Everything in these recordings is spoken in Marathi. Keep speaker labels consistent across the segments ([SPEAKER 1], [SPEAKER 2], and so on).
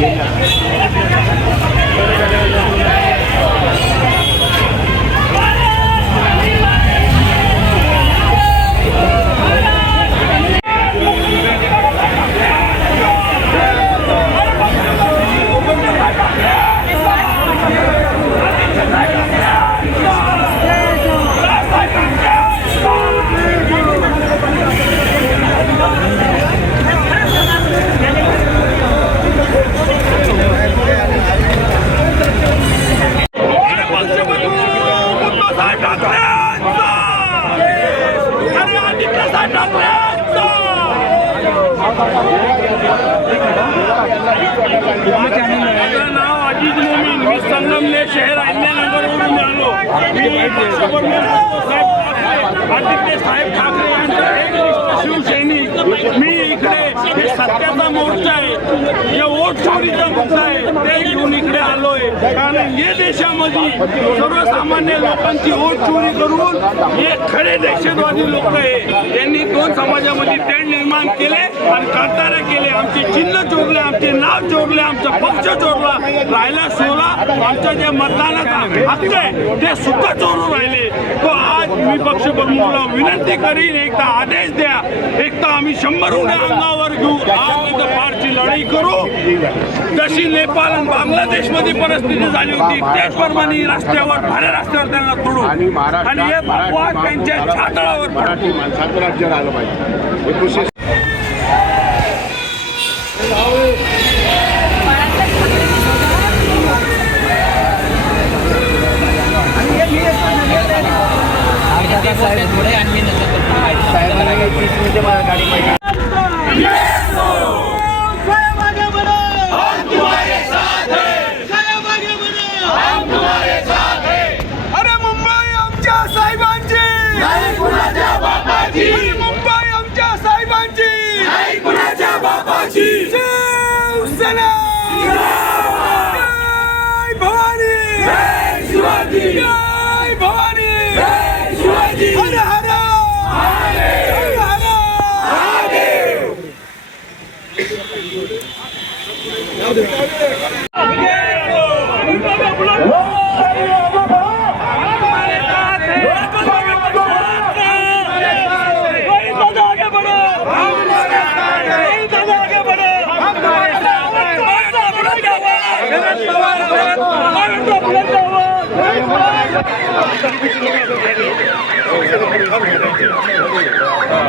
[SPEAKER 1] bien la माझं नाव अजिज मोमीन मी संगमनेर शहर अहिल्यानगरवरून आलो मी पक्षप्रमुख साहेब आदित्य साहेब ठाकरे यांचा एक शिवसैनिक. मी इकडे हे सत्याचा मोर्चा आहे. जे वोट चोरीचा मुद्दा आहे. ते घेऊन इकडे आलोय. कारण या देशामध्ये सर्वसामान्य लोकांची वोट चोरी करून हे खरे दहशतवादी लोक आहे. यांनी दोन समाजामध्ये तेढ निर्माण केले. आणि करताना केले. आमचे चिन्ह चोरले आमचे नाव चोरले आमचा पक्ष चोरला राहिला सोला आमचा जे मतदानाचा हक्क आहे ते सुद्धा चोरून राहिले. तो आज मी पक्ष प्रमुखला विनंती करीन एकदा आदेश द्या. एकदा आम्ही शंभर उड्या अंगावर घेऊ. फारची लढाई करू. जशी नेपाळ आणि बांगलादेशमध्ये परिस्थिती झाली होती त्याचप्रमाणे रस्त्यावर भाड्या रस्त्यावर त्यांना
[SPEAKER 2] आणि
[SPEAKER 1] तोडू
[SPEAKER 2] महाराष्ट्र
[SPEAKER 1] आणि हे भगवान त्यांच्या छातळावर
[SPEAKER 2] मराठी माणसाचं राज्य राहिलं पाहिजे. एकोणीसशे
[SPEAKER 1] अरे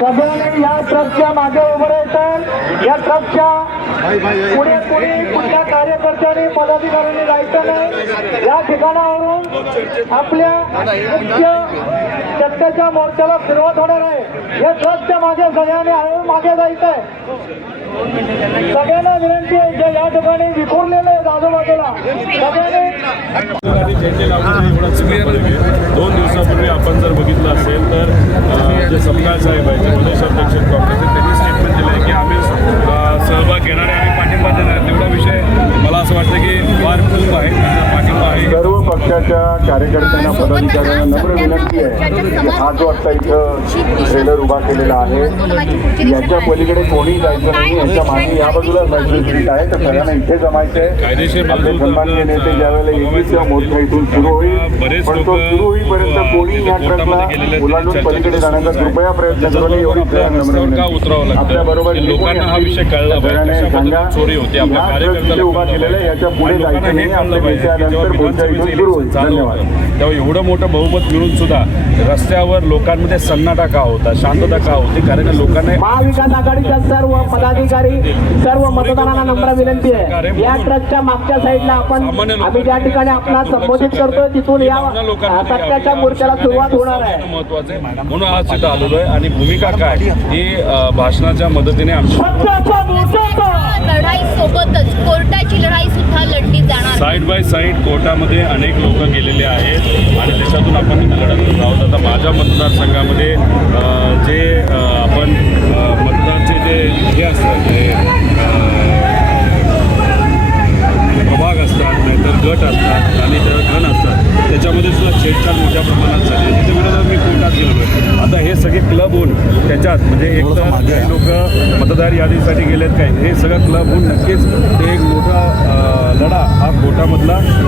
[SPEAKER 3] सगळ्यांनी या ट्रकच्या मागे उभं राहतात या ट्रकच्या पुढे पुढे कुठल्या कार्यकर्त्यांनी पदाधिकाऱ्यांनी जायचं नाही. या ठिकाणावरून आपल्या मुख्य सत्तेच्या मोर्चाला सुरुवात होणार आहे. या ट्रकच्या मागे सगळ्यांनी हळूहळू मागे जायचं आहे सगळ्यांना विनंती आहे जे या ठिकाणी विखुरलेले
[SPEAKER 4] आहे. दोन दिवसापूर्वी आपण जर बघितलं असेल तर जे सपकाळ साहेब आहेत जे प्रदेश अध्यक्ष काँग्रेसचे त्यांनी स्टेटमेंट दिलं आहे की आम्ही सहभाग घेणार आहे आणि पाठिंबा देणार आहे. तेवढा विषय मला असं वाटतं की फार खूप आहे आहे
[SPEAKER 2] सर्व पक्षाच्या कार्यकर्त्यांना पदाधिकाऱ्यांना नम्र विनंती आहे. हा जो आता इथं ट्रेलर उभा केलेला आहे. याच्या पलीकडे कोणी जायचं नाही याच्या मागे या बाजूला जायचं सीट आहे. तर सगळ्यांना इथे जमायचं आहे आपले सन्माननीय नेते ज्यावेळेला तेव्हा मोर्चा इथून सुरू होईल पण तो सुरू होईपर्यंत कोणी या ट्रकला
[SPEAKER 4] त्यांची
[SPEAKER 2] पलीकडे जाण्याचा. कृपया प्रयत्न करू नये एवढी
[SPEAKER 4] आपल्या का
[SPEAKER 2] बरोबर
[SPEAKER 4] की लोकांना हा विषय कळला
[SPEAKER 2] सांगा
[SPEAKER 4] पद्धतीने चोरी होते. आपल्या
[SPEAKER 2] या
[SPEAKER 4] कार्यकर्त्याला
[SPEAKER 2] ट्रक उभा केलेला आहे,
[SPEAKER 4] याच्यापुढे
[SPEAKER 2] जायचं नाही. आपल्या
[SPEAKER 4] विधानसभेचं इलेक्शन चालू होतं. तेव्हा एवढं मोठं बहुमत मिळून सुद्धा रस्त्यावर लोकांमध्ये सन्नाटा का होता शांतता का होती? कारण लोकांना
[SPEAKER 3] महाविकास आघाडीच्या सर्व पदाधिकारी सर्व मतदारांना नम्र विनंती आहे. या ट्रकच्या मागच्या साईडला आपण आम्ही ज्या ठिकाणी आपला संबोधित करतो तिथून या सत्याच्या मोर्चाला सुरुवात होणार आहे.
[SPEAKER 4] महत्वाचं आहे म्हणून आज तिथं आलेलो आहे आणि भूमिका काय? ही भाषणाच्या मदतीने आमची
[SPEAKER 5] लढाई सोबतच कोर्टाची लढाई सुद्धा लढली जाणार.
[SPEAKER 4] साईड बाय साईड गोटामध्ये अनेक लोक गेलेले आहेत आणि त्याच्यातून आपण लढत आहोत. आता माझ्या मतदारसंघामध्ये जे आपण मतदारचे जे हे असतात ते अ, प्रभाग असतात नाहीतर गट असतात आणि त्या गण असतात. त्याच्यामध्ये सुद्धा छेडछाड मोठ्या प्रमाणात झाली त्याच्या विरोधात मी कोर्टात गेलो आहे आता हे सगळे क्लब होऊन त्याच्यात म्हणजे एक तर काही लोक मतदार यादीसाठी गेलेत काय हे सगळं क्लब होऊन नक्कीच ते एक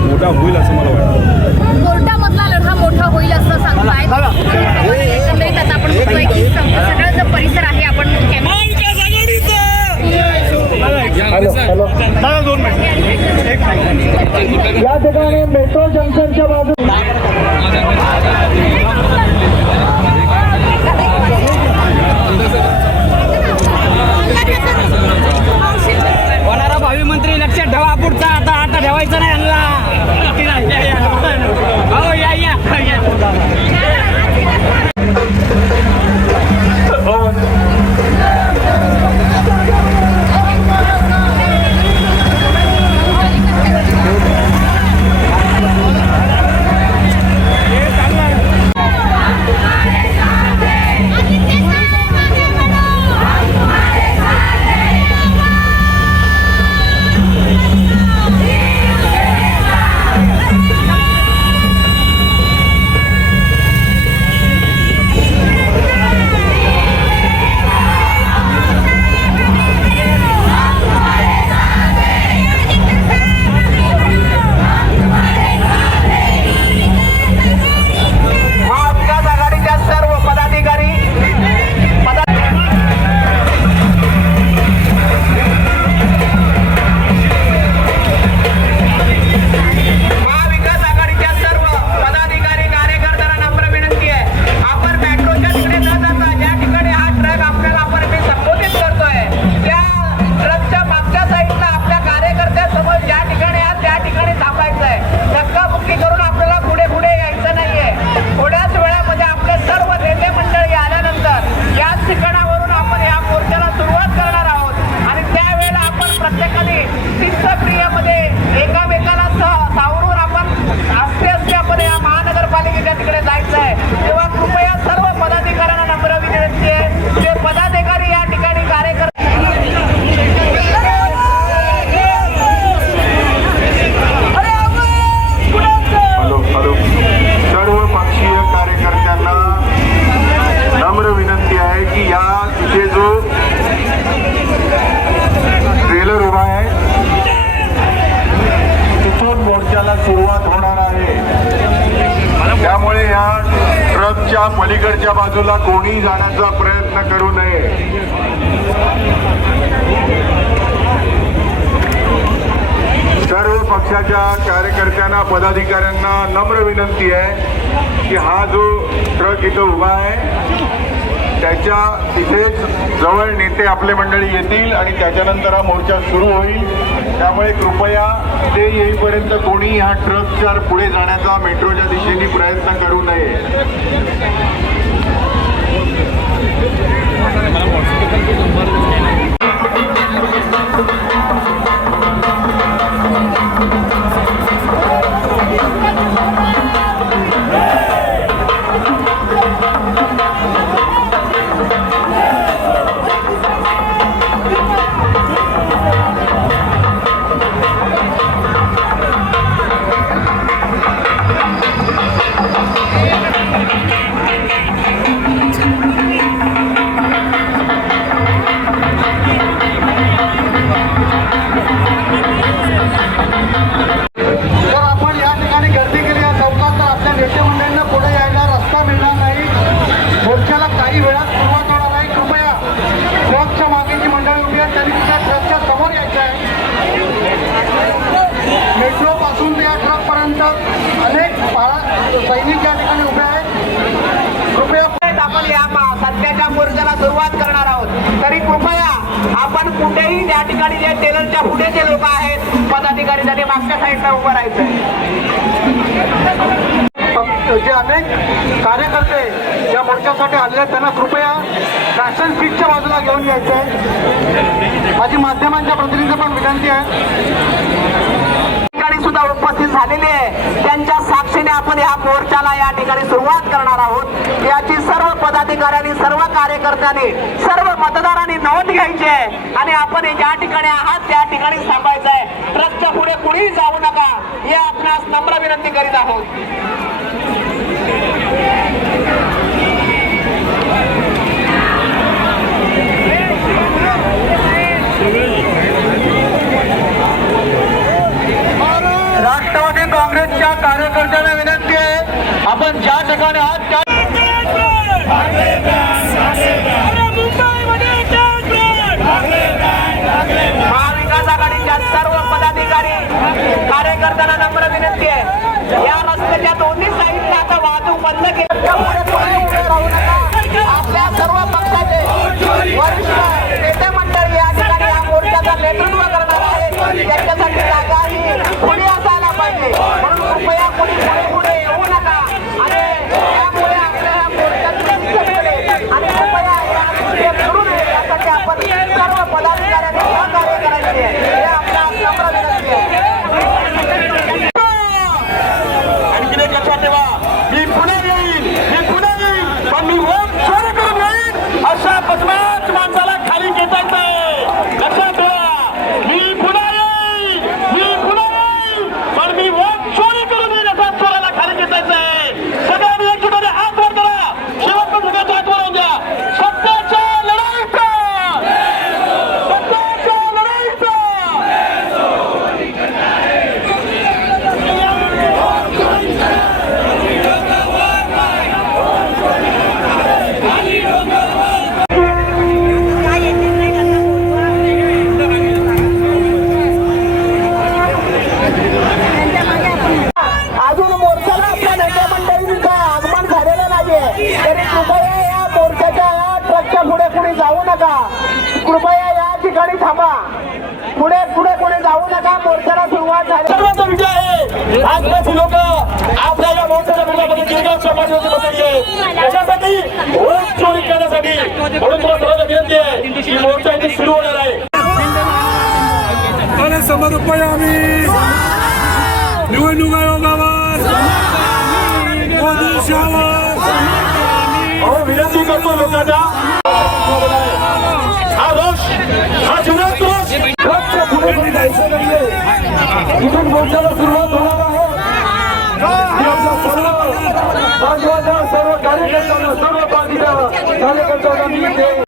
[SPEAKER 4] मोठा होईल असं मला वाटतं.
[SPEAKER 5] कोर्टामधला लढा मोठा होईल असं सांगताय. आपण बघतोय की सग- सगळा जो परिसर आहे आपण कॅमेरा
[SPEAKER 3] या ठिकाणी मेट्रो जंक्शनच्या बाजूला
[SPEAKER 6] होणारा भावी मंत्री लक्षात ठेवा पुढचा. आता आता ठेवायचं नाही यांना. हो या. या.
[SPEAKER 3] आहे
[SPEAKER 2] त्याच्या तिथेच जवळ नेते आपले मंडळी येतील आणि त्याच्यानंतर हा मोर्चा सुरू होईल. त्यामुळे कृपया ते येईपर्यंत कोणी ह्या ट्रकच्या पुढे जाण्याचा मेट्रोच्या दिशेने प्रयत्न करू नये.
[SPEAKER 3] त्या ठिकाणी जे टेलरच्या पुढे जे लोक आहेत पदाधिकारी त्यांनी मागच्या साईडला उभं राहायचं जे अनेक कार्यकर्ते या मोर्चासाठी आलेले त्यांना कृपया फॅशन स्ट्रीटच्या बाजूला घेऊन यायचं आहे माझी माध्यमांच्या प्रतिनिधी पण विनंती आहे. ठिकाणी सुद्धा उपस्थित झालेले आहे. त्यांच्या साक्षीने आपण या मोर्चाला या ठिकाणी सुरुवात करणार आहोत. याची सर्व पदाधिकाऱ्यांनी सर्व कार्यकर्त्यांनी सर्व मतदारांनी नोंद घ्यायची आहे. आणि आपण ज्या ठिकाणी आहात त्या ठिकाणी थांबायचं आहे. ट्रस्टच्या पुढे कुणीही जाऊ नका. हे आपणास नम्र विनंती करीत आहोत. Yeah. কর্মকর্তা আদর্শ হাজরত লক্ষ্য পুরো করে দায়িত্ব নিয়ে দুজন বলছানো শুরুয়াত হো রাহা হ্যায় सर्व कार्यकर्ता सर्व कार्यकर्ता कार्यकर्ता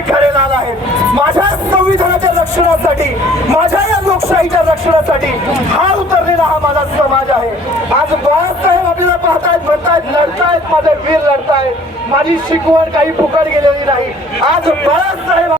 [SPEAKER 3] माझे खरे लाल आहेत. माझ्या संविधानाच्या रक्षणासाठी माझ्या या लोकशाहीच्या रक्षणासाठी हा उतरलेला हा माझा समाज आहे. आज बाळासाहेब आपल्याला पाहतायत म्हणतायत लढतायत माझे वीर लढतायत. माझी शिकवण काही फुकट गेलेली नाही. आज बाळासाहेब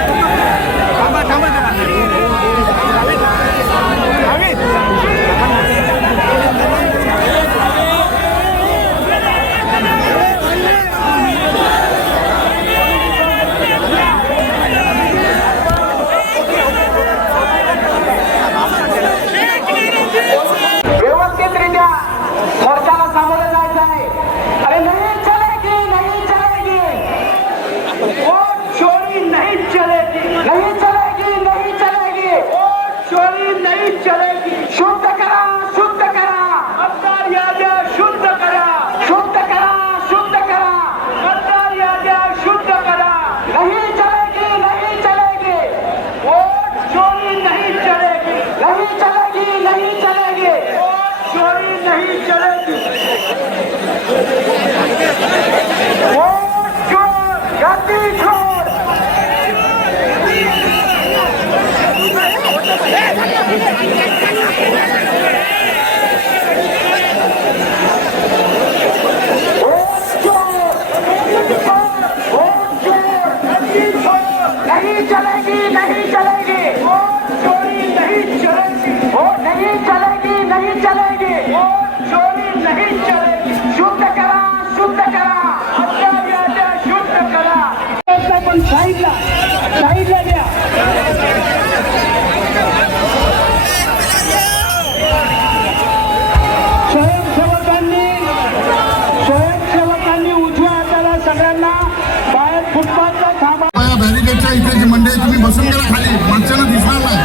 [SPEAKER 7] मार्केटच्या इथे जी मंडळी तुम्ही बसून गेला खाली. माणसांना दिसणार नाही.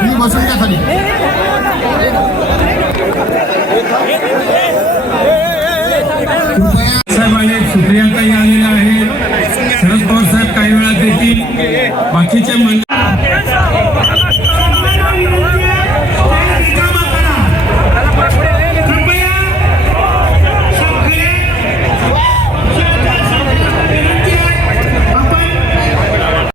[SPEAKER 7] तुम्ही बसून घ्या खाली.
[SPEAKER 4] साहेब आले सुप्रियांकाही आलेल्या आहेत. शरद पवार साहेब काही वेळात येतील. बाकीचे मंडळ